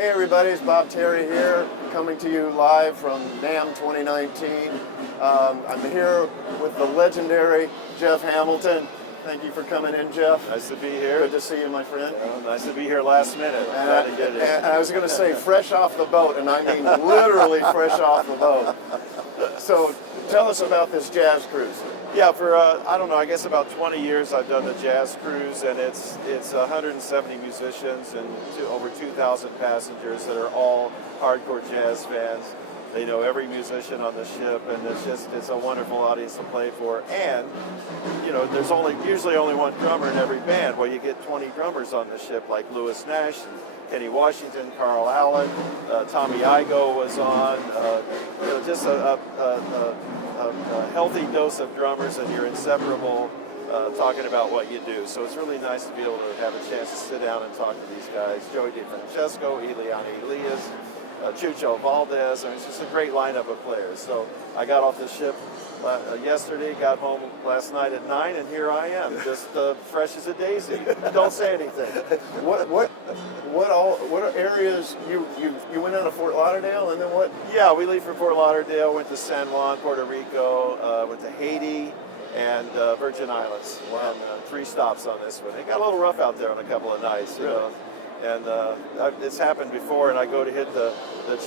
Hey everybody, it's Bob Terry here, coming to you live from NAMM 2019. I'm here with the legendary Jeff Hamilton. Thank you for coming in, Jeff. Nice to be here. Good to see you, my friend. Nice to be here last minute. Glad to get it. And I was going to say fresh off the boat, and I mean literally fresh off the boat. So tell us about this jazz cruise. Yeah, for I don't know, I guess about 20 years I've done the jazz cruise, and it's 170 musicians and over 2,000 passengers that are all hardcore jazz fans. They know every musician on the ship, and it's a wonderful audience to play for. And you know, there's usually only one drummer in every band. Well, you get 20 drummers on the ship, like Lewis Nash and Kenny Washington, Carl Allen, Tommy Igoe was on. You know, just a healthy dose of drummers, and you're inseparable talking about what you do. So it's really nice to be able to have a chance to sit down and talk to these guys. Joey DeFrancesco, Ileana Elias, Chucho Valdez. I mean, it's just a great lineup of players. So I got off the ship yesterday, got home last night at 9, and here I am, just fresh as a daisy. Don't say anything. What areas you went out of Fort Lauderdale, and then what? Yeah, we leave for Fort Lauderdale, went to San Juan, Puerto Rico, went to Haiti, and Virgin Islands. Wow. And 3 stops on this one. It got a little rough out there on a couple of nights, you know. And it's happened before, and I go to hit the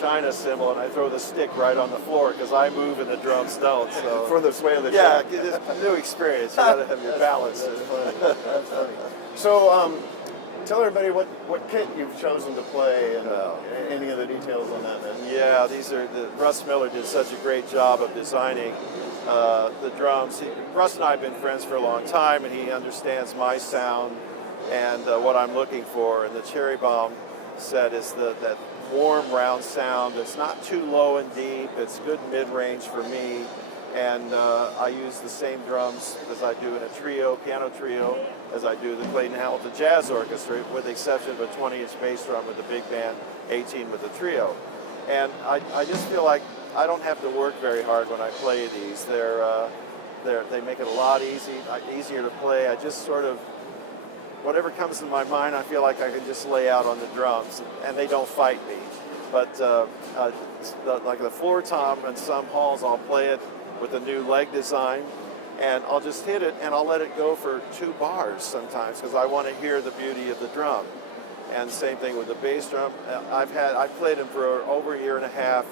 China cymbal, and I throw the stick right on the floor because I move and the drums don't. So For the sway of the yeah, ship. it's a new experience. You got to have your balance. That's funny. That's funny. So tell everybody what kit you've chosen to play and any of the details on that, man. Yeah, Russ Miller did such a great job of designing the drums. Russ and I have been friends for a long time, and he understands my sound and what I'm looking for. And the Cherry Bomb set is that warm, round sound. It's not too low and deep. It's good mid-range for me. And I use the same drums as I do in a trio, piano trio, as I do the Clayton Hamilton Jazz Orchestra, with the exception of a 20-inch bass drum with the big band, 18 with the trio. And I just feel like I don't have to work very hard when I play these. They make it a lot easier to play. I just sort of, whatever comes in my mind, I feel like I can just lay out on the drums, and they don't fight me. But like the floor tom in some halls, I'll play it with a new leg design, and I'll just hit it, and I'll let it go for 2 bars sometimes because I want to hear the beauty of the drum. And same thing with the bass drum. I've played them for over a year and a half,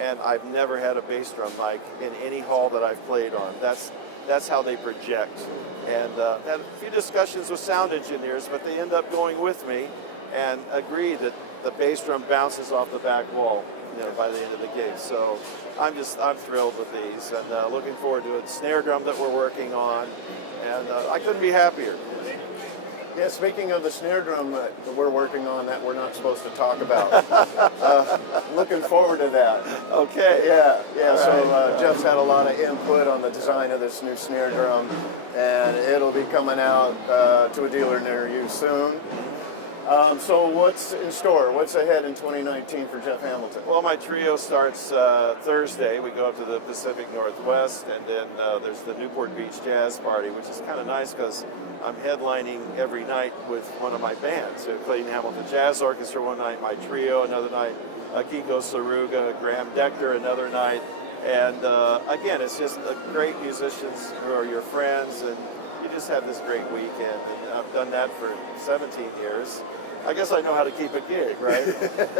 and I've never had a bass drum mic in any hall that I've played on. That's how they project. And had a few discussions with sound engineers, but they end up going with me and agree that the bass drum bounces off the back wall, you know, by the end of the gig. So I'm thrilled with these, and looking forward to a snare drum that we're working on, and I couldn't be happier. Yeah, speaking of the snare drum that we're working on that we're not supposed to talk about, looking forward to that. Okay. Yeah. So right. Jeff's had a lot of input on the design of this new snare drum, and it'll be coming out to a dealer near you soon. So what's in store? What's ahead in 2019 for Jeff Hamilton? Well, my trio starts Thursday. We go up to the Pacific Northwest, and then there's the Newport Beach Jazz Party, which is kind of nice because I'm headlining every night with one of my bands. So Clayton Hamilton Jazz Orchestra one night, my trio another night, Kiko Saruga, Graham Dector another night. And again, it's just great musicians who are your friends, and you just have this great weekend. And I've done that for 17 years. I guess I know how to keep a gig, right?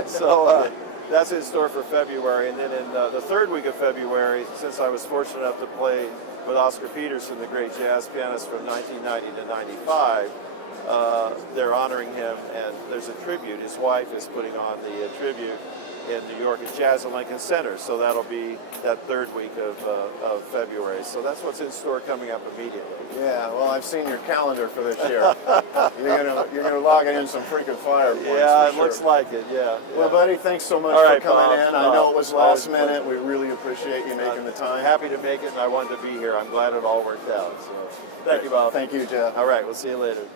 So that's in store for February. And then in the 3rd week of February, since I was fortunate enough to play with Oscar Peterson, the great jazz pianist from 1990 to 95, they're honoring him, and there's a tribute. His wife is putting on the tribute in New York at Jazz at Lincoln Center. So that'll be that 3rd week of February. So that's what's in store coming up immediately. Yeah, well, I've seen your calendar for this year. you're gonna log in some freaking fire points. Yeah, it sure. looks like it. Yeah. Well, buddy, thanks so much All for coming in. I know it was Bob, last minute. We really appreciate you making the time. I'm happy to make it, and I wanted to be here. I'm glad it all worked out. So, thank you, Bob. Thank you, Jeff. All right, we'll see you later.